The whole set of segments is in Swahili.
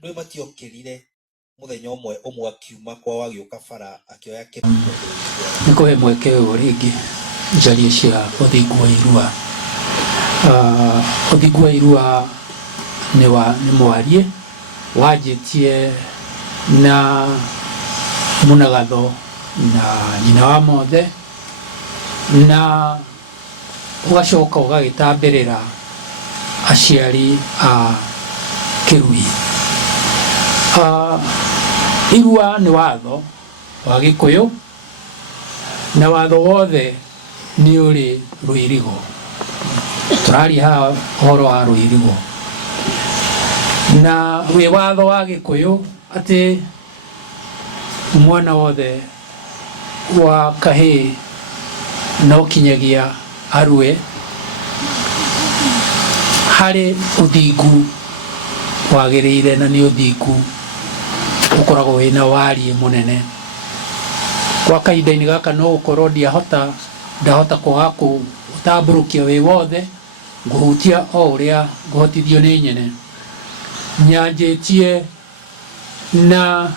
ndwe matiokirire muthenya umwe akiuma kwa wagioka bara akioya kitu nikuhe mweke uyu ringi njarie cia uthingu wa irua. Uthingu wa irua ni mwarie wanjitie na Munagatho na nyina wa mothe na ugacoka ugagitambirira aciari a Kirui. Irua ni watho wa Gikuyu na watho wothe ni uri Ruirigo. Turaria ha horo wa Ruirigo na wi watho wa Gikuyu ati mwana wothe wa kahi no kinyagia arue hari uthingu wagirire na ni uthingu ukoragwo wina wari munene. Kwa kahinda-ini gaka no ukorwo ndahota kwaga kutamburukia wi wothe nguhutia o uria nguhotithio ni nyene. Nyanjitie na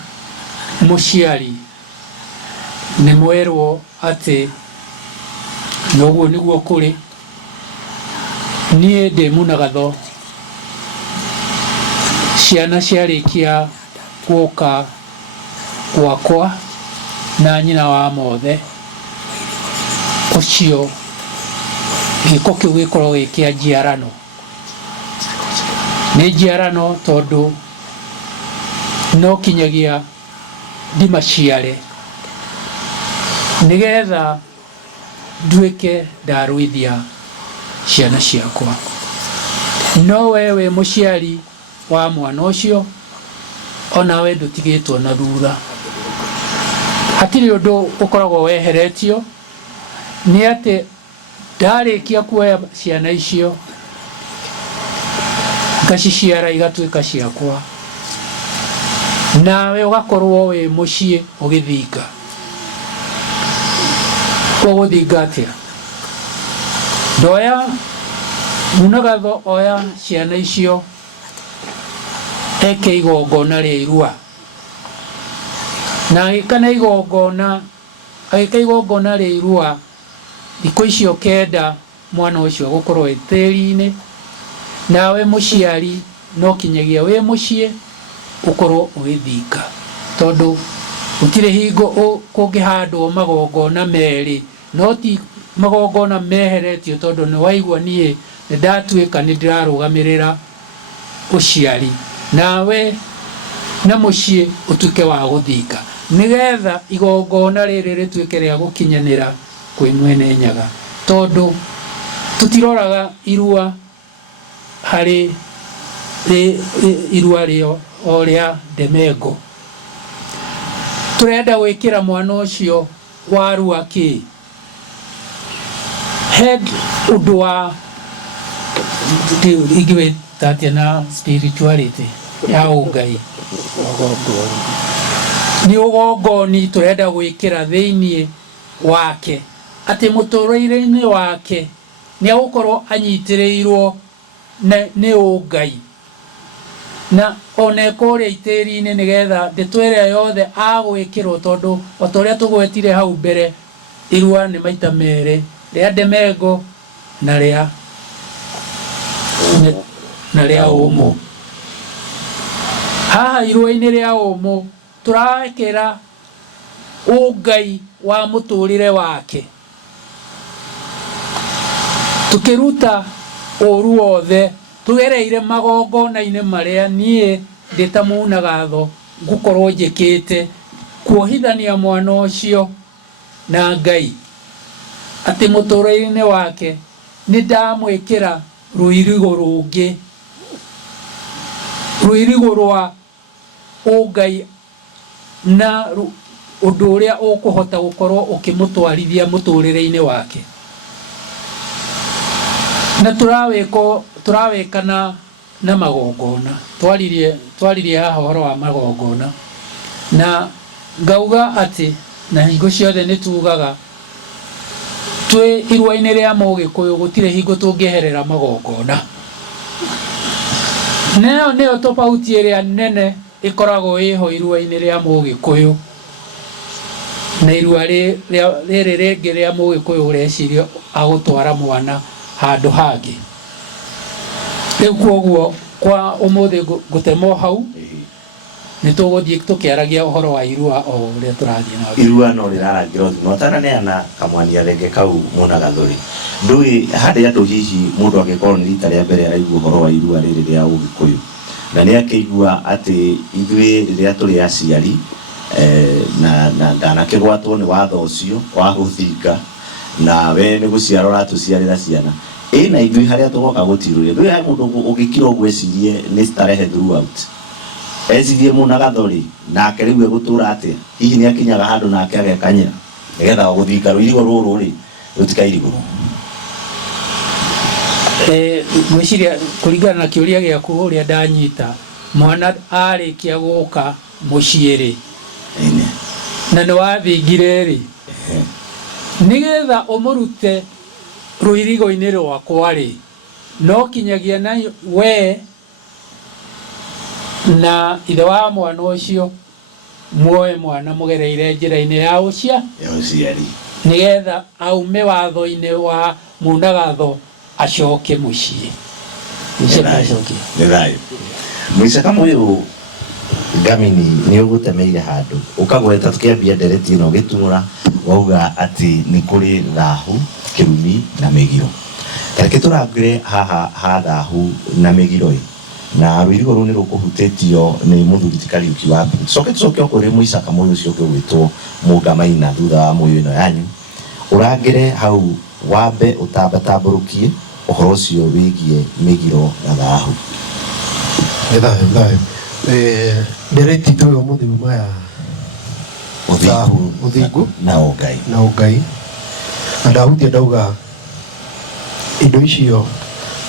muciari ni mwerwo ati noguo niguo kuri nie ndi Munagatho ciana ciarikia guka gwakwa na nyina wa mothe ucio giko kiu gikorwo gikia njiarano. Ni njiarano tondu no kinyagia ndimaciare nigetha nduike ndaruithia ciana ciakwa. No wewe muciari wa mwana ucio onawe ndutigitwo na thutha. Hatiri undu ukoragwo weheretio ni ati ndarikia kuoya ciana icio ngaciciara igatuika ciakwa nawe ugakorwo wi mucii ugithinga. Uguthinga atia? Ndoya Munagatho oya ciana icio eke igongona ria irua na agika igongona ria irua thikũ icio kenda mwana ucio gukorwo tĩri-inĩ. Nawe muciari no kinyagia wi mucii ukorwo ugithinga tondu gutire hingo kungihandwo magongona meri no ti magongona meheretio tondu ni waigua nie ndatuika ni ndirarugamirira uciari nawe na mucii utuike wa guthinga nigetha igongona riri rituike ria gukinyanira kwi mwene nyaga. Tondu tutiroraga irua hari irua rio oria Ndemengo turenda gwikira mwana ucio warua ki head undu wa igwe tatia na spirituality ya ungai ni ugongoni turenda gwikira thiini wake ati muturire-ini wake ni agukorwo anyitirirwo ni ungai na one kuria itiri-ini nigetha nditwire yothe agwikirwo tondu otoria tugwetire hau mbere irua ni maita meri ria Ndemengo na ria Umu. Haha irua-ini ria Umu turawekera ungai wa muturire wake tukiruta uru wothe tugereire magongona-ini maria nie ndita Munagatho ngukorwo njikite kuohithania mwana ucio na Ngai ati muturire-ini wake ni ndamwikira ruirigo rungi ruirigo rwa ungai na undu uria ukuhota gukorwo ukimutwarithia muturire-ini wake. Na turawekana na magongona twaririe haha horo wa magongona na ngauga ati na hingo ciothe ni tugaga twi irua-ini ria Mugikuyu gutire hingo tungieherera magongona neo tofauti ĩrĩa nene ĩkoragwo ĩho irua-inĩ rĩa Mũgĩkũyũ na irua rĩrĩ rĩngĩ rĩa Mũgĩkũyũ ũreciria agũtwara mwana handũ hangĩ. Rĩu kwoguo kwa ũmũthĩ ngũtemo hau nĩtũgũthiĩ tũkĩaragia ũhoro wa irua o ũrĩa tũrathiĩ na irua no rĩrarangĩrwo thimo tananeana kamwania renge kau Mũnagathũri. Ndũĩ harĩ andũ hihi mũndũ angĩkorwo nĩ rita rĩa mbere araigua ũhoro wa irua rĩrĩ rĩa Ũgĩkũyũ na nĩ akĩigua atĩ ithuĩ rĩrĩa tũrĩ aciari na ndanakĩgwatwo nĩ watho ũcio wa gũthinga na we nĩ gũciara ũratũciarĩra ciana na ithuĩ harĩa tũgoka gũtirũria. Ndũĩ harĩ mũndũ ũngĩkira ũguo ecirie nĩ starehe throughout ecirie Mũnagathũri nake rĩu egũtũra atĩa, hihi nĩ akinyaga handũ nake agekanyĩra nĩgetha gũthinga rũirigo rũrũ rĩ rũtikairigwo. Mwĩciria kũringana na kĩũria gĩaku ũrĩa ndanyita, mwana arĩkia gũka mũciĩ rĩ na nĩ wathingire rĩ, nĩgetha ũmũrute rũirigo-inĩ rwakwa rĩ, no kinyagia na we na ithe wa mwana ũcio muoe mwana mũgereire njĩra-inĩ ya ũciari nĩgetha aume watho-inĩ wa Mũnagatho acoke mũciĩ. Nĩ thayũ. Mũica kama ũyũ Ngamini nĩ ũgũtemeire handũ ũkagweta tũkĩambia ndereti ĩno ũgĩtumũra wauga atĩ nĩ kũrĩ Thahu, Kĩrumi na Mĩgiro. Reke tũrangĩre haha ha Thahu na Mĩgiro na rũirigo rũu nĩ rũkũhutĩtio nĩ mũthuri ti Kariuki wa Mbere. Tũcoke kũrĩ Mũica kama ũyũ ũcio ũngĩ gwĩtwo Mũngamaina thutha wa mũyũ ĩno yanyu ũrangĩre hau wambe ũtambatambũrũkie ũhoro ũcio wĩgiĩ Mĩgiro na Thahu. Thayũ ndereti tũyũ mũthuri maya Thahu ũthingu na ũngai na ndahutia ndauga indo icio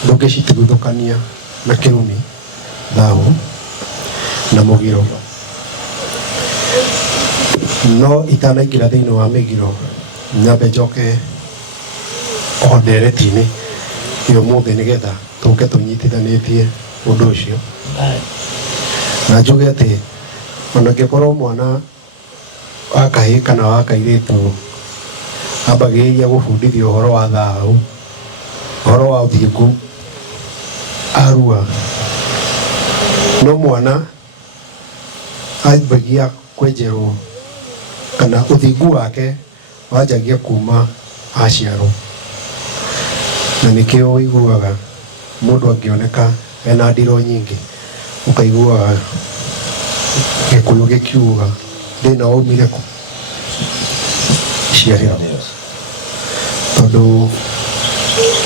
ndũngĩcitigithũkania na Kĩrumi, Thahu na Mũgiro. No itanaingĩra thĩinĩ wa Mĩgiro nyambe njoke o ndereti-inĩ ĩyo mũthĩ nĩgetha tũke tũnyitithanĩtie ũndũ ũcio na njuge atĩ ona angĩkorwo mwana wa kahĩĩ kana wa kairĩtu ambagĩrĩria gũbundithio ũhoro wa Thahu, ũhoro wa ũthingu arua, no mwana ambagia kwenjerwo kana ũthingu wake wanjagia kuma aciarwo. Na nĩkĩo ũiguaga mũndũ angĩoneka ena ndiro nyingĩ ũkaiguaga Gĩkũyũ gĩkiuga thĩna waumire kũ ciarĩro. Tondũ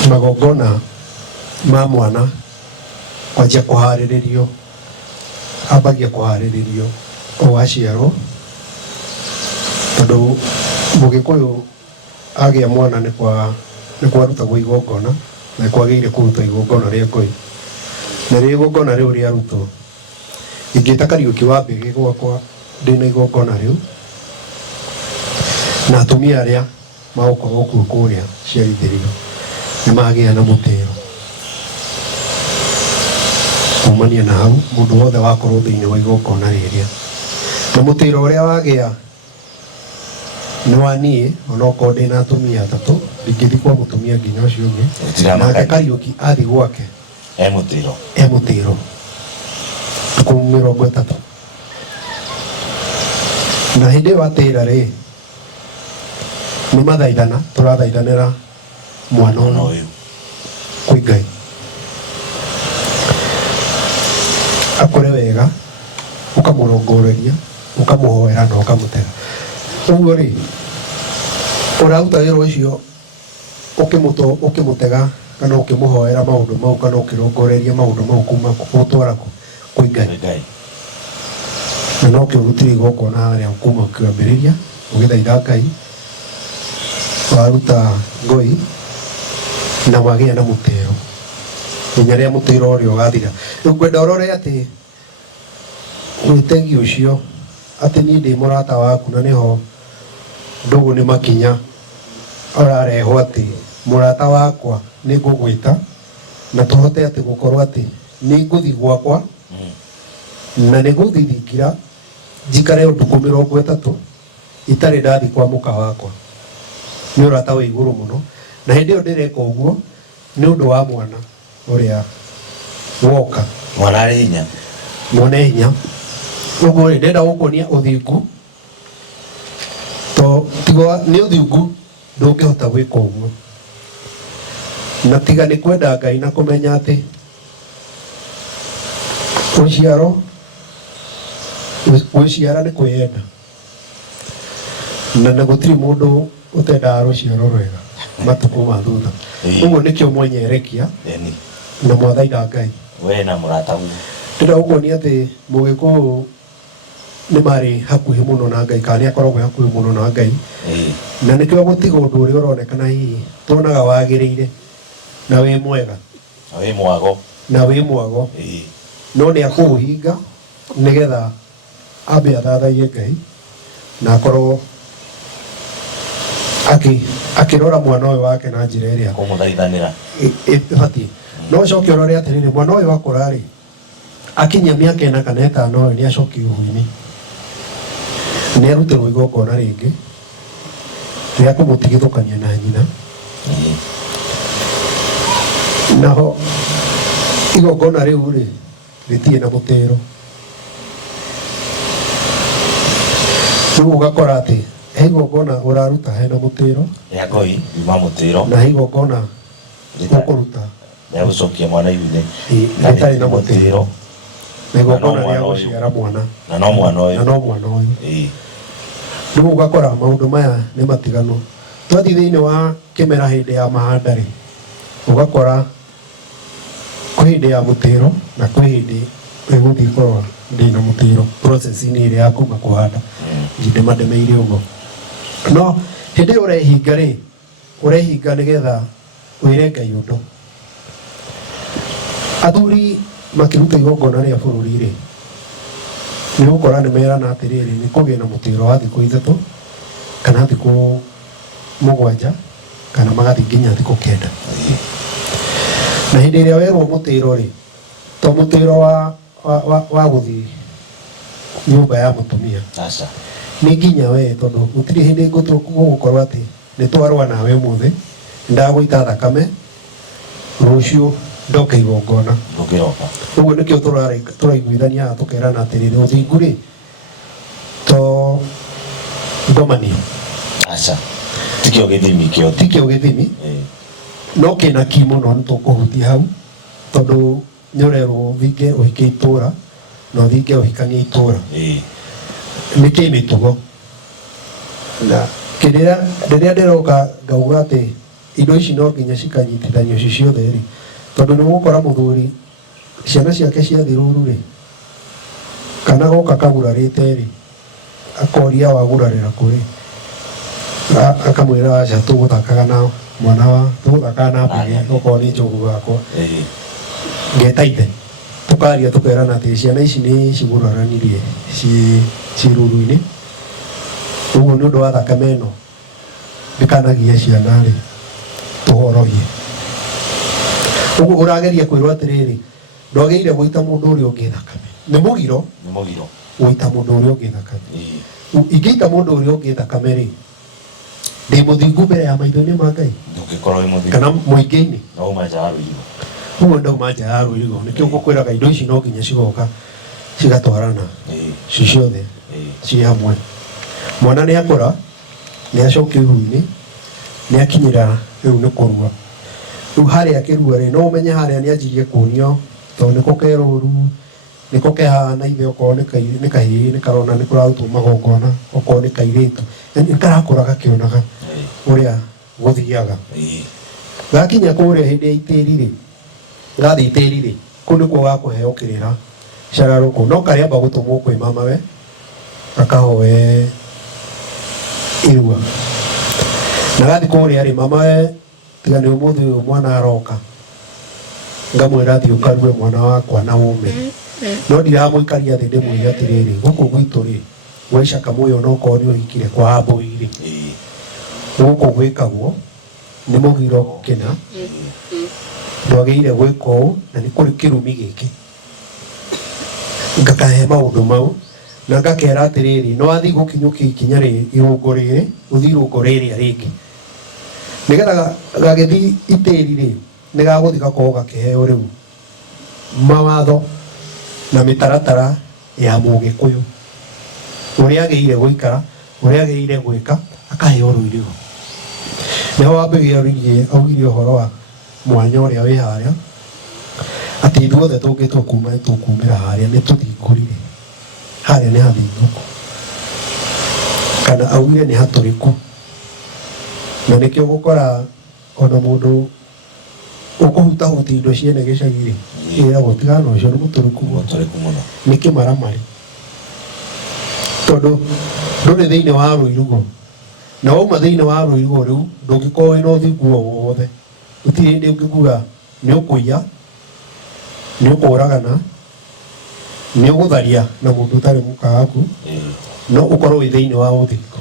magongona ma mwana kwanjia kũharĩrĩrio ambagia kũharĩrĩrio o aciarwo, tondũ Mũgĩkũyũ agĩa mwana nĩ kwarutagwo igongona na kwagĩrĩire kũruta igongona rĩa Ngai. Na rĩrĩa igongona rĩu rĩarutwo ingĩta Kariuki wa Mbere gwakwa ndĩna igongona rĩu na atumia arĩa magũkorwo kuo kũrĩa ciarithĩrio nĩ magĩa na mũtĩo kumania na hau mũndũ wothe wakorwo thĩinĩ wa igongona rĩrĩa. Na mũtĩro ũrĩa wagĩa nĩ wa niĩ onokorwo ndĩna atumia atatũ ndingĩthiĩ kwa mũtumia nginya ũcio ũngĩ nake Kariuki athiĩ gwake mũtĩro kũu 30. Na hĩndĩ ĩyo atĩra rĩ nĩ mathaithana tũrathaithanĩra mwana ũyũ kwĩ Ngai akũre wega, ũkamũrongoreria ũkamũhoera na ũkamũtega. Ũguo rĩ ũraruta wĩra ũcio ũkĩmũtega kana ũkĩmũhoera maũndũ mau kana ũkĩrongoreria maũndũ mau kuma gũtwara kwĩ Ngai. Na no kĩurutire igongona harĩa kuma kĩambĩrĩria ũgĩthaitha Ngai waruta ngũi na wagĩa na mũtĩo nginya rĩrĩa mũtĩro ũrĩa ũgathira. Rĩu ngwenda ũrore atĩ wĩtegi ũcio atĩ niĩ ndĩ mũrata waku na nĩho ndũgũ nĩ makinya ũrarehwo atĩ mũrata wakwa nĩ ngũgwĩta na tũhote atĩ gũkorwo atĩ nĩ ngũthi gwakwa na nĩ gũthithikira njikare ũtukũ 30 itarĩ ndathi kwa mũka wakwa. Nĩ ũrata wa igũrũ mũno, na hĩndĩ ĩyo ndĩreka ũguo nĩ ũndũ wa mwana ũrĩa woka. Mwana arĩ hinya, mwana hinya. Ũguo ndenda gũkuonia ũthingu, to tiga nĩ ũthingu ndũngĩhota gwĩka ũguo, na tiga nĩ kwenda Ngai na kũmenya atĩ gũciara nĩ kwĩyenda, na gũtirĩ mũndũ ũtendaga rũciaro rwega matukũ ma thutha. Ũguo nĩkĩo mwenyerekia na mwathaina Ngai we na mũrata guo. Ndĩrenda gũkuonia atĩ Mũgĩkũyũ nĩ marĩ hakuhĩ mũno na Ngai, kana nĩ akoragwo hakuhĩ mũno na Ngai, na nĩkĩo gũtiga ũndũ ũrĩa ũronekana hihi tuonaga wagĩrĩire na wĩ mwega na wĩ mwago, no nĩ akũũhinga nĩgetha ambe athathaie Ngai na akorwo akĩrora mwana ũyũ wake na njĩra ĩrĩa kũmũthaithanĩra ĩbatiĩ. No coke ũrore atĩrĩrĩ, mwana ũyũ wakũra rĩ, akinyia mĩaka 4 kana 5 nĩ acokio ihu-inĩ, nĩ arutirwo igongona rĩngĩ rĩa kũmũtigithũkania na nyina. Naho igongona rĩu rĩ rĩtirĩ na mũtĩro. Rĩu ũgakora atĩ he igongona ũraruta hena mũtĩro ya Ngoi yuma mũtĩro, na he igongona ũkũruta ya gũcokia mwana ihu-inĩ rĩtarĩ na mũtĩro, na igongona rĩa gũciara mwana na no mwana ũyũ. Rĩu ũgakora maũndũ maya nĩ matiganu. Twathiĩ thĩinĩ wa kĩmera hĩndĩ ya mahanda rĩ, ũgakora kwĩ hĩndĩ ya mũtĩro na kwĩ hĩndĩ ĩgũthiĩ korwo ndĩ na mũtĩro process-inĩ ĩrĩa ya kuma kũhanda ndĩmademeire ũguo. No hĩndĩ ĩyo ũrehinga rĩ, ũrehinga nĩgetha wĩre Ngai ũndũ. Athuri makĩruta igongona rĩa bũrũri rĩ, nĩ gũkora nĩ merana atĩrĩrĩ, nĩ kũgĩa na mũtĩro wa thikũ 3 kana thikũ 7 kana magathiĩ nginya thikũ 9. Na hĩndĩ ĩrĩa werwo mũtĩro rĩ, to mũtĩro wa gũthiĩ nyũmba ya mũtumia, nĩ nginya we, tondũ gũtirĩ hĩndĩ gũgũkorwo atĩ nĩ twarwa nawe ũmũthĩ ndagũita thakame rũciũ ndoke igongona. Ũguo nĩkĩo tũraiguithania haha tũkerana atĩrĩrĩ, ũthingu rĩ to ngomanio, tikĩo gĩthimi, no kĩna ki mũno nĩ tũkũhutia hau, tondũ nĩ ũrerwo ũthinge ũhike itũũra na ũthinge ũhikanie itũũra. Nĩ kĩmĩtugo, na rĩrĩa ndĩroka ngauga atĩ indo ici no nginya cikanyitithanio ciothe rĩ, tondũ nĩ gũkora mũthuri ciana ciake ciathiĩ rũru rĩ, kana goka kagurarĩte rĩ, akoria wagurarĩra kũrĩ, akamwĩra aca tũgũthakaga na mwana wa tũgũthakaga na mbere okorwo nĩ njogu wakwa, ngeta ithe tukaria tukerana atĩ ciana ici nĩ ciguraranirie ci rũru-inĩ. Ũguo nĩ ũndũ wa thakame ĩno ndĩkanagia ciana rĩ, tũhorohie. Ũguo ũrageria kwĩrwo atĩrĩrĩ, ndwagĩrĩire gũita mũndũ ũrĩa ũngĩ thakame. Nĩ mũgiro gũita mũndũ ũrĩa ũngĩ thakame. Ingĩita mũndũ ũrĩa ũngĩ thakame rĩ, ndĩ mũthingu mbere ya maitho-inĩ ma Ngai kana mũingĩ-inĩ? Ũguo ndauma nja ya rũirigo. Nĩkĩo ngũkwĩraga indo ici no nginya cigoka cigatwarana ciothe ciĩ hamwe. Mwana nĩ akũra, nĩ acokio ihu-inĩ, nĩ akinyĩra rĩu nĩ kũrua. Rĩu harĩa akĩrua rĩ, no ũmenye harĩa nĩ anjirie kuonio, tondũ nĩko kerũru, nĩko kehana ithe, okorwo nĩ kahĩĩ nĩ karona nĩ kũrarutwo magongona, okorwo nĩ kairĩtu nĩ karakũra gakĩonaga ũrĩa gũthiaga. Gakinya kũrĩa hĩndĩ ya itĩri rĩ, gathiĩ itĩri rĩ, kũu nĩkuo gakũheo kĩrĩra cararũkũ, no karĩamba gũtũmwo kwĩ mamawe gakahoe irua. Na gathi kũrĩa rĩ, mamawe tiga nĩ ũmũthĩ ũyũ mwana aroka, ngamwĩra thiĩ ũkarue mwana wakwa na ũme. No ndiramũikaria thĩ ndĩmwĩre atĩrĩrĩ, gũkũ gwitũ rĩ, gwaica kamũyũ no korwo nĩ ũhikire kwa mbũi rĩ, gũkũ gwĩkagwo nĩ mũgiro kĩna ndwagĩrĩire gwĩka ũũ na nĩ kũrĩ kĩrumi gĩkĩ. Ngakahe maũndũ mau na ngakera atĩrĩrĩ, no wathiĩ gũkinyũkia ikinya irũngo rĩrĩ, ũthiĩ irũngo rĩrĩa rĩngĩ, nĩgetha gagĩthiĩ itĩri rĩ, nĩ gagũthiĩ gakorwo gakĩheo rĩu mawatho na mĩtaratara ya Mũgĩkũyũ, ũrĩa agĩrĩire gũikara, ũrĩa agĩrĩire gwĩka, akaheo rũirĩro. Nĩho wambĩrĩirie augire ũhoro wa mwanya ũrĩa wĩ harĩa, atĩ ithuothe tũngĩtua kuma nĩtũkumĩra harĩa nĩtũthingũrire, harĩa nĩ hathingũku, kana augire nĩ hatũrĩku. Na nĩkĩo gũkora ona mũndũ ũkũhutahutia indo ciene gĩcagi-rĩ, ĩragwo tigana ũcio nĩ mũtũrĩku mũno, nĩ kĩmaramari, tondũ ndũrĩ thĩinĩ wa rũirugo, na wauma thĩinĩ wa rũirugo rĩu ndũngĩkorwo wĩna ũthingu o wothe. Gũtirĩ hĩndĩ ũngĩkuga nĩ ũkũiya, nĩ ũkũragana, nĩ ũgũtharia na mũndũ ũtarĩ mũkagaku, no ũkorwo wĩ thĩinĩ wa ũthingu.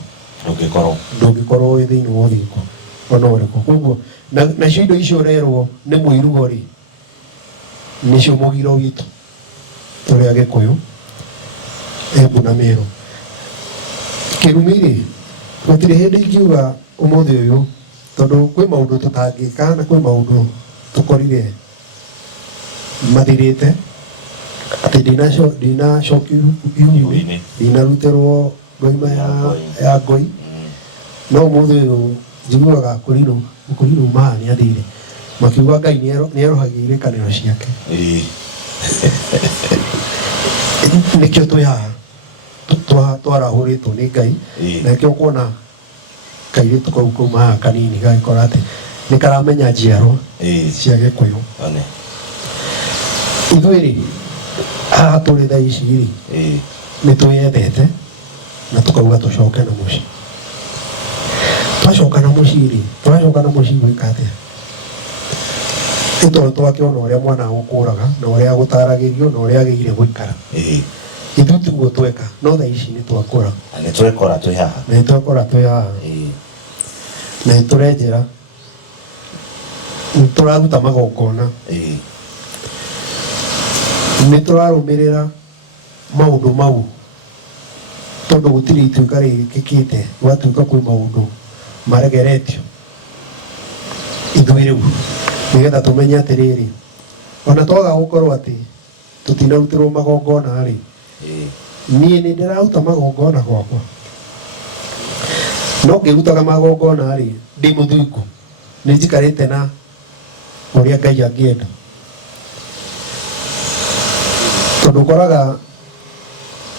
Ndũngĩkorwo wĩ thĩinĩ wa ũthingu ona ũrĩkũ. Koguo nacio indo icio ũrerwo nĩ mũirugo-rĩ, nĩcio mũgiro witũ tũrĩ Agĩkũyũ, Embu na Meru. Kĩrumi-rĩ, gũtirĩ hĩndĩ ingiuga ũmũthĩ ũyũ, tondũ kwĩ maũndũ tũtangĩka na kwĩ maũndũ tũkorire mathirĩte, atĩ ndinacokio ihumo, ndinarutĩrwo ngoima ya ngoi, no ũmũthĩ ũyũ njiguaga Mũkũrinũ maha nĩ athire makiuga Ngai nĩerohagia irĩkanĩro ciake. Nĩkĩo twĩ haha twarahũrĩtwo nĩ Ngai, na nĩkĩo kuona kairĩtu kau kauma haha kanini gagĩkora atĩ nĩ karamenya njiarwa cia Gĩkũyũ. Ithuĩ-rĩ haha tũrĩ thaa ici-rĩ, nĩ twĩyethete na tũkauga tũcoke na mũciĩ. Twacoka na mũciĩ-rĩ, tũracoka na mũciĩ gwĩka atĩa? Nĩ tondũ twakĩona ũrĩa mwana agũkũraga na ũrĩa agũtaragĩrio na ũrĩa agĩrĩire gũikara. Ithuĩ tiguo tweka, no thaa ici nĩ twakũra na nĩ twekora twĩ haha na nĩ tũrenjera, nĩ tũraruta magongona, nĩ tũrarũmĩrĩra maũndũ mau, tondũ gũtirĩ ituĩka rĩkĩkĩte gwatuĩka kwĩ maũndũ maregeretio. Ithuĩ rĩu nĩgetha tũmenye atĩrĩrĩ, ona twaga gũkorwo atĩ tũtinarutĩrwo magongona-rĩ, niĩ nĩ ndĩraruta magongona gwakwa, no ngĩrutaga magongona-rĩ ndĩ mũthingu, nĩ njikarĩte na ũrĩa Ngai angĩenda. Tondũ ũkoraga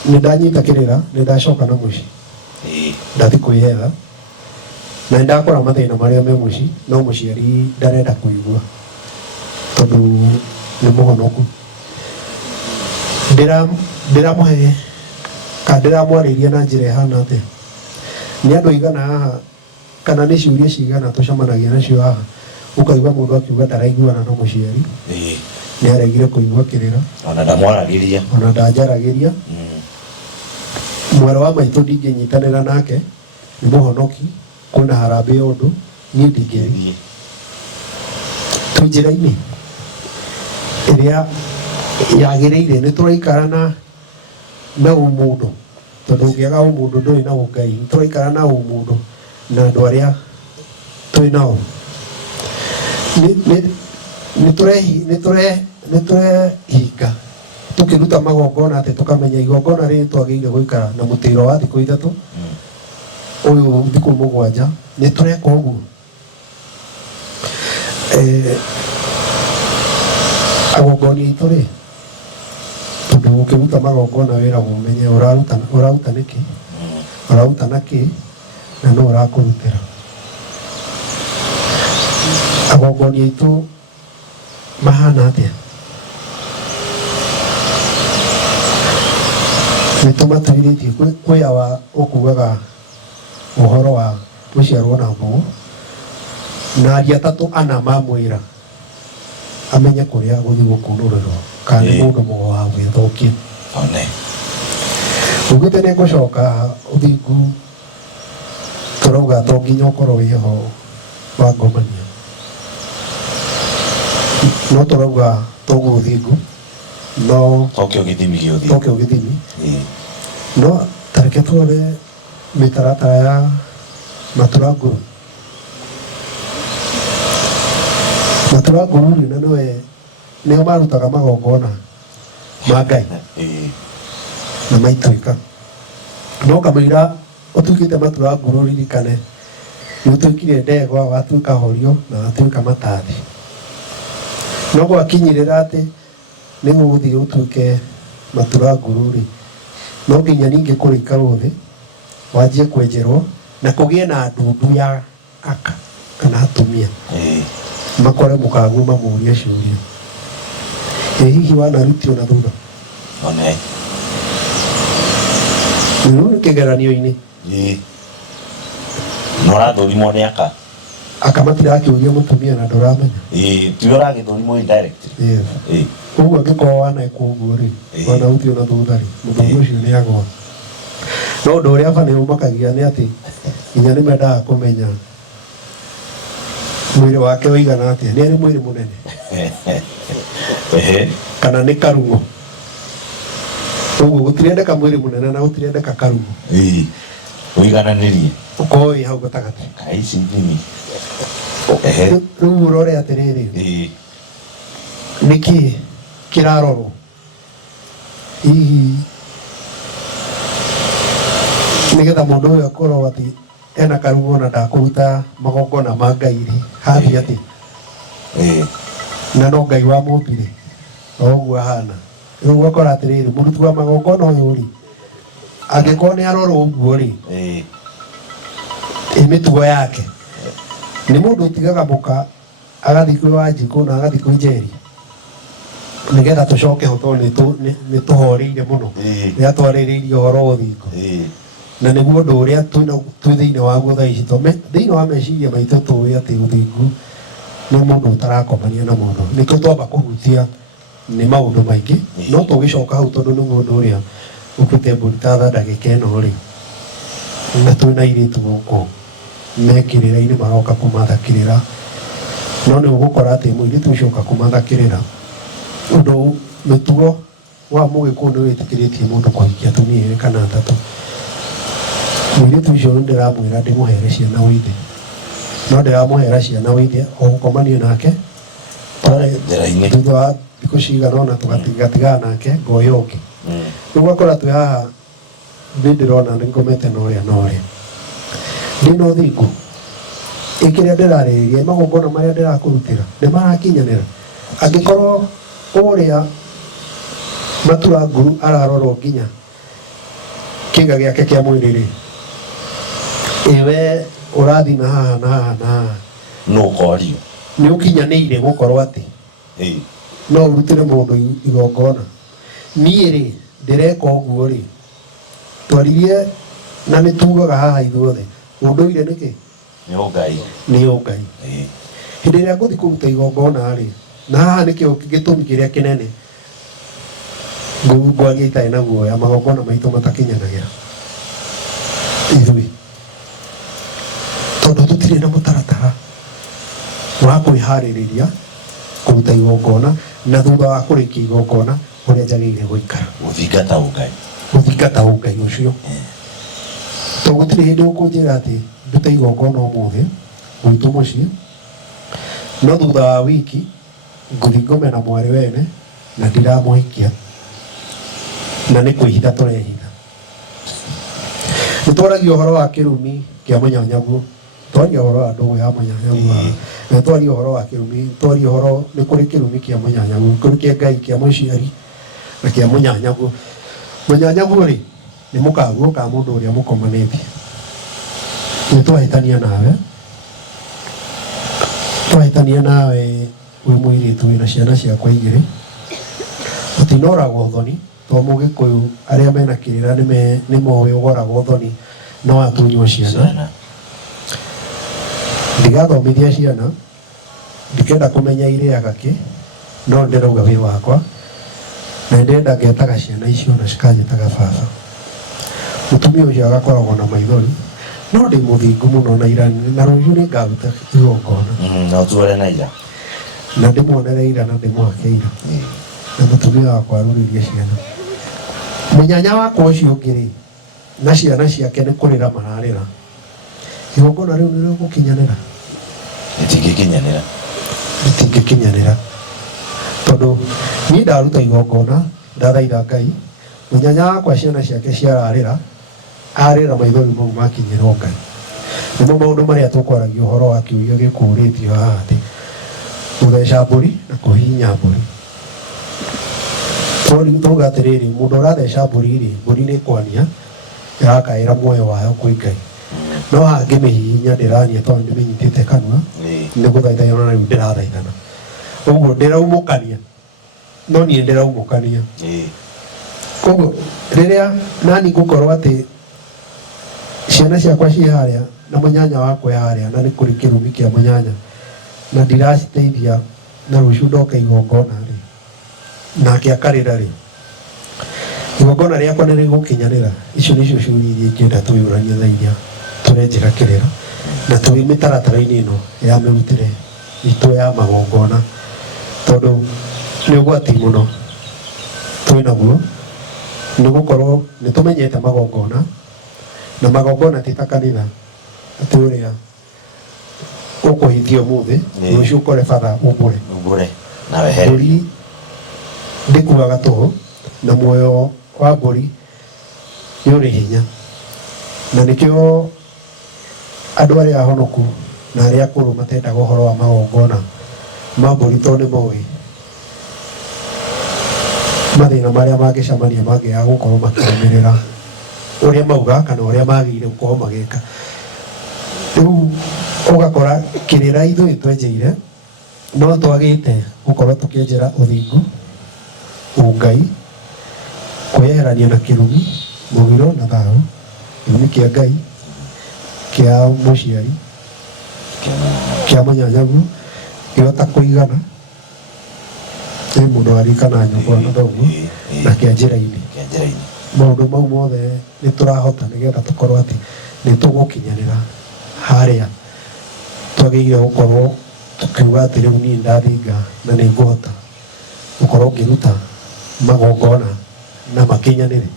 nĩ ndanyita kĩrĩra, nĩ ndacoka na mũciĩ, ndathi kwĩyetha, na nĩ ndakora mathĩna marĩa me mũciĩ, no mũciari ndarenda kũigua tondũ nĩ mũhonoku. Ndĩramũhe kana ndĩramwarĩria na njĩra ĩhana atĩa? Nĩ andũ aigana haha kana nĩ ciũria cigana tũcemanagia nacio haha ũkaigua mũndũ akiuga ndaraiguana na mũciari, nĩ aregire kũigua kĩrĩra, ona ndanjaragĩria, mwana wa maitũ ndingĩnyitanĩra nake, nĩ mũhonoki, kwĩna harambĩ ya ũndũ, niĩ ndingĩthiĩ. Twĩ njĩra-inĩ ĩrĩa yagĩrĩire, nĩ tũraikara na ũmũndũ, tondũ ũngĩaga ũmũndũ ndũrĩ na Ngai. Nĩ tũraikara na ũmũndũ na andũ arĩa twĩ nao. Nĩ tũrehinga tũkĩruta magongona atĩ tũkamenya igongona rĩrĩ twagĩrĩire gũikara na mũtĩro wa thikũ ithatũ, ũyũ thikũ mũgwanja, nĩ tũreka ũguo. Agongoni aitũ-rĩ, tondũ ũkĩruta magongona wĩragwo ũmenye ũraruta nĩkĩ, ũraruta nakĩ, na no ũrakũrutĩra. Agongoni aitũ mahana atĩa? Nĩ tũmatuithĩtie. Kwĩ awa ũkugaga ũhoro wa gũciarwo na mbogo, na aria atatũ ana mamwĩra amenye kũrĩa gũthiĩ gũkũnũrĩrwo, kana nĩ mũndũ mũgo wa gwĩthũkia. Ugĩte nĩ ngũcoka ũthingu, tũrauga to nginya ũkorwo wĩho wa ngomania. no turauga togu thingu no tokyo githimi no tareke tuone mitaratara ya maturanguru na noe neo marutaga magongona ma Ngai na maituika no kamira utukite maturanguru ririkane utukire ndegwa watuika horio na watuika matathi no gwakinyirira ati ni muguthi utuike maturanguru ri no nginya ninge kurika ruthi wajie kwenjerwo na kugie na ndundu ya aka kana atumia makore mukagu mamuria ciuria hihi wanarutio na thutha one ni kigeranio-ini nora thurimo ni aka matirakiuria mutumia na ndoramenya ti uragithurimo indirect koguo angĩkorwo wanekwo ũguo rĩ wanarutio na thutha rĩ mũndũ ũcio nĩ agwa no ũndũ ũrĩa aba nĩ ũmakagia nĩ atĩ nginya nĩ mendaga kũmenya mwĩrĩ wake ũigana atĩa nĩ arĩ mwĩrĩ mũnene kana nĩ karung'o koguo gũtirendeka mwĩrĩ mũnene na gũtirendeka karung'o ũigananĩrie ũkorwo wĩ hau gatagatĩ kaici thimi rĩu ũrore atĩrĩrĩ nĩkĩ kĩrarorwo hihi nĩgetha mũndũ ũyũ akorwo atĩ ena karung'o na ndakũruta magongona ma Ngai rĩ hathi atĩ na no Ngai wa mũmbire ũguo ahana rĩu ũgakora atĩrĩrĩ mũruti wa magongona ũyũ rĩ angĩkorwo nĩ arorwo ũguo rĩ mĩtugo yake nĩ mũndũ ũtigaga mũka agathi kwĩ Wanjikũ na agathi kwĩ Njeri nigetha tucoke ho tondũ nĩ tũhoreire mũno rĩrĩa twarĩrĩirie ũhoro wa ũthingu na nĩguo ũndũ ũrĩa twĩ thĩinĩ waguo thaa ici thĩinĩ wa meciria maitũ tũĩ atĩ ũthingu nĩ mũndũ ũtarakomania na mũndũ nĩkĩo twamba kũhutia nĩ maũndũ maingĩ no tũgĩcoka hau tondũ nĩ mũndũ ũrĩa ũkĩte mbũri ta ndagĩka ĩno rĩ na twĩ na airĩtu gũkũ mekĩrĩra-inĩ maroka kũmathakĩrĩra no nĩ ũgũkora atĩ mũirĩtu ũcio oka kũmathakĩrĩra ũndũ mĩtugo wa Mũgĩkũyũ nĩ wĩtĩkĩrĩtie mũndũ kũhikia atumia erĩ kana atatũ mũirĩtu ũcio nĩ ndĩramwĩra ndĩmũhere ciana wĩithe no ndĩramũhera ciana wĩithe o gũkomania nake thutha wa thikũ cigana ũna tũgatigana nake ngoya ũngĩ rĩu ũgakora twĩ haha nĩ ndĩrona nĩ ngomete na ũrĩa na ũrĩa ndĩna ũthingu ĩkĩrĩa ndĩrarĩrĩria magongona marĩa ndĩrakũrutĩra nĩ marakinyanĩra angĩkorwo ũrĩa maturanguru ararorwo nginya kĩga gĩake kĩa mwĩrĩ rĩ we ũrathi na haha na haha na haha no ũkorio nĩ ũkinyanĩire gũkorwo atĩ no ũrutĩre mũndũ igongona niĩ rĩ ndĩreka ũguo rĩ twaririe na nĩ tugaga haha ithuothe ũndũire nĩkĩ nĩ ũngai hĩndĩ ĩrĩa ngũthi kũruta igongona rĩ na haha nĩkĩo gĩtũmi kĩrĩa kĩnene ngwagia itarĩ na guoya magongona maitũ matakinyanagĩra ithuĩ tondũ tũtirĩ na mũtaratara wa kwĩharĩrĩria kũruta igongona na thutha wa kũrĩkia igongona ũrĩa njagĩrĩire gũikara gũthingata ũngai ũcio tondũ gũtirĩ hĩndĩ ũkũnjĩra atĩ ndute igongona ũmũthĩ gwitũ mũciĩ no thutha wa wiki ngũthi ngome na mwarĩ wene na ndiramũhikia na nĩ kwĩhitha tũrehitha nĩ twaragia ũhoro wa kĩrumi kĩa mũnyanyaguo twaria ũhoro wa ndũgũ ya mũnyanyaguo na twaria ũhoro wa kĩrumi twaria ũhoro nĩ kũrĩ kĩrumi kĩa mũnyanyaguo kũrĩ kĩa Ngai kĩa mũciari na kĩa mũnyanyaguo mũnyanyaguo rĩ nĩ mũkaguo ka mũndũ ũrĩa mũkomanĩtie nĩ twahĩtania nawe wĩ mũirĩtu wĩna ciana ciakwa igĩrĩ ũtinoragwo thoni to Mũgĩkũyũ arĩa mena kĩrĩra nĩ moĩ ũgoragwo thoni no atunywo ciana ndigathomithia ciana ndikenda kũmenya irĩaga kĩ no ndĩrauga wĩ wakwa na ndĩrenda ngetaga ciana icio na cikanjĩtaga baba mũtumia ũcio agakoragwo na maithori no ndĩ mũthingu mũno na irani na rũciũ nĩ ngaruta igongona na ũtware na ira na ndĩmuonereire na ndĩmwakĩire na mũtumia wakwa arũrĩrie ciana. Mũnyanya wakwa ũcio ũngĩ na ciana ciake nĩ kũrĩra mararĩra. Igongona rĩu nĩ rĩgũkinyanĩra? Rĩtingĩkinyanĩra tondũ niĩ ndaruta igongona ndathaitha Ngai, mũnyanya wakwa ciana ciake ciararĩra arĩra maithori mau makinyĩrwo Ngai. Nĩmo maũndũ marĩa tũkwaragia ũhoro wa kĩũria gĩkũrĩtio haha atĩ gũtheca mbũri na kũhihinya mbũri. Tũuga atĩrĩrĩ, mũndũ ũratheca mbũri-rĩ, mbũri nĩ kwania ĩrakaĩra muoyo wayo kwĩ Ngai. No haha ngĩmĩhihinya ndĩrania tondũ ndĩmĩnyitĩte kanua nĩ gũthaithana na rĩu ndĩrathaithana. Ũguo ndĩraumũkania no niĩ ndĩraumũkania. Koguo rĩrĩa nani ngũkorwo atĩ ciana ciakwa ciĩ harĩa na mũnyanya wakwa harĩa na nĩ kũrĩ kĩrumi kĩa mũnyanya na ndiraciteithia na rũciũ ndoka igongona-rĩ nake akarĩra-rĩ, igongona rĩakwa nĩ rĩgũkinyanĩra? Icio nĩcio ciũria iria ingĩenda twĩyũranie thaa iria tũrenjĩra kĩrĩra na tũrĩ mĩtaratara-inĩ ĩno ya mĩrutĩre itũ ya magongona, tondũ nĩ ũgwati mũno twĩnaguo nĩ gũkorwo nĩ tũmenyete magongona, na magongona ti ta kanitha atĩ ũrĩa ũkũhithia ũmũthĩ rũciũ ũkore batha ũmbũre. Mbũri ndĩkuaga tũhũ na muoyo wa mbũri nĩ ũrĩ hinya, na nĩkĩo andũ arĩa ahonoku na arĩa akũrũ matendaga ũhoro wa magongona ma mbũri tondũ nĩ moĩ mathĩna marĩa mangĩcemania mangĩaga gũkorwo makĩrũmĩrĩra ũrĩa mauga kana ũrĩa magĩrĩire gũkorwo magĩka. Rĩu ũgakora kĩrĩra ithuĩ twenjeire no twagĩte gũkorwo tũkĩenjera ũthingu, ũngai, kwĩyeherania na kĩrumi, mũgiro na thayũ, gĩthimi kĩa Ngai, kĩa mũciari, kĩa mũnyanyagu gĩota kũigana nĩ mũndũ arikana nyũmba na thoguo na kĩa njĩra-inĩ. Maũndũ mau mothe nĩ tũrahota nĩgetha tũkorwo atĩ nĩ tũgũkinyanĩra harĩa twagĩrĩire gũkorwo tukiuga atĩ rĩu niĩ ndathinga na nĩ ngũhota gũkorwo ngĩruta magongona na makinyanĩre.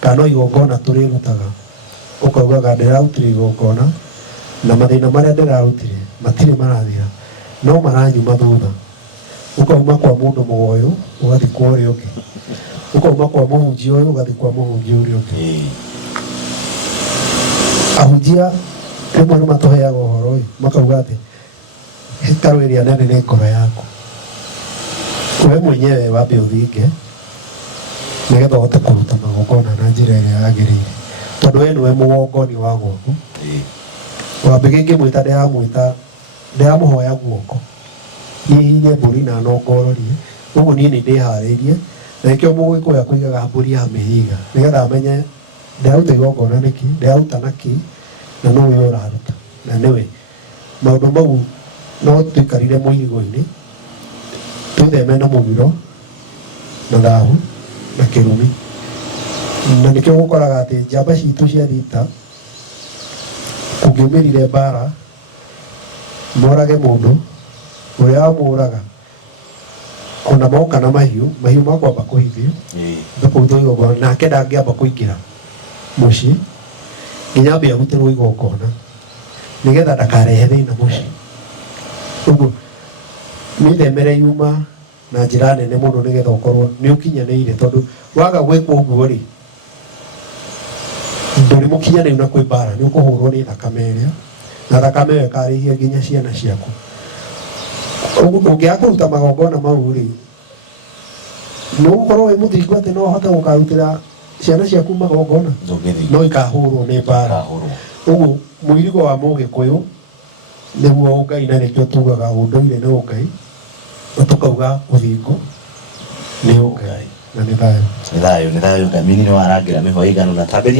Kana no igongona tũrĩrutaga ũkaugaga ndĩrarutire igongona na mathĩna marĩa ndĩrarutire matirĩ marathira no maranyuma thutha. Ũkauma kwa mũndũ mũgoyo ũgathiĩ kwa ũrĩa ũngĩ, ũkauma kwa mũhunjia ũyũ ũgathiĩ kwa mũhunjia ũrĩa ũngĩ. Ahunjia rĩmwe nĩ matũheaga ũhoro ũyũ makauga atĩ hekarũ ĩrĩa nene nĩ ngoro yaku. We mwenyewe wambe ũthinge nĩgetha ũhote kũruta magongona na njĩra ĩrĩa yagĩrĩire, tondũ we nĩwe mũgongoni wa gwaku. Wambe ngĩmwĩta ndĩramũhoya guoko hihinye mbũri na nongororie, ũguo niĩ nĩ ndĩharĩirie, na nĩkĩo Mũgĩkũyũ akũigaga mbũri ya mĩhĩga nĩgetha amenye ndĩraruta igongona nĩkĩ, ndĩraruta nakĩ na nũũ ũyũ ũraruta na nĩwe. Maũndũ mau no tũikarire mũirigo-inĩ twĩtheme na mũgiro na thaahu na kĩrumi, na nĩkĩo gũkoraga atĩ njamba citũ cia thita kũngĩumĩrire mbara morage mũndũ ũrĩa wamũraga ona moka na mahiũ makwamba kũhithio thakũrutwo igongona, nake ndangĩamba kũingĩra mũciĩ nginya ambe arutĩrwo igongona nĩgetha ndakarehe thĩna mũciĩ. Ũguo mĩthemere yuma na njĩra nene mũno nĩgetha ũkorwo nĩ ũkinyanĩire, tondũ waga gwĩka ũguo-rĩ ndũrĩ mũkinyanĩru na kwĩ mbara nĩ ũkũhũrwo nĩ thakame ĩrĩa na thakame ĩyo ĩkarĩhia nginya ciana ciaku. Ũngĩaga kũruta magongona mau-rĩ nĩ ũgũkorwo wĩ mũthingu atĩ no ũhote gũkarutĩra ciana ciaku magongona, no ikahũrwo nĩ mbara. Ũguo mũirigo wa Mũgĩkũyũ nĩguo ũngai, na nĩkĩo tugaga ũndũire nĩ ũngai na tũkauga ũthingu nĩ ũngai na nĩ thayũ. Nĩ thayũ Ngai nĩ warangĩra mĩhũa ĩigana na tambĩria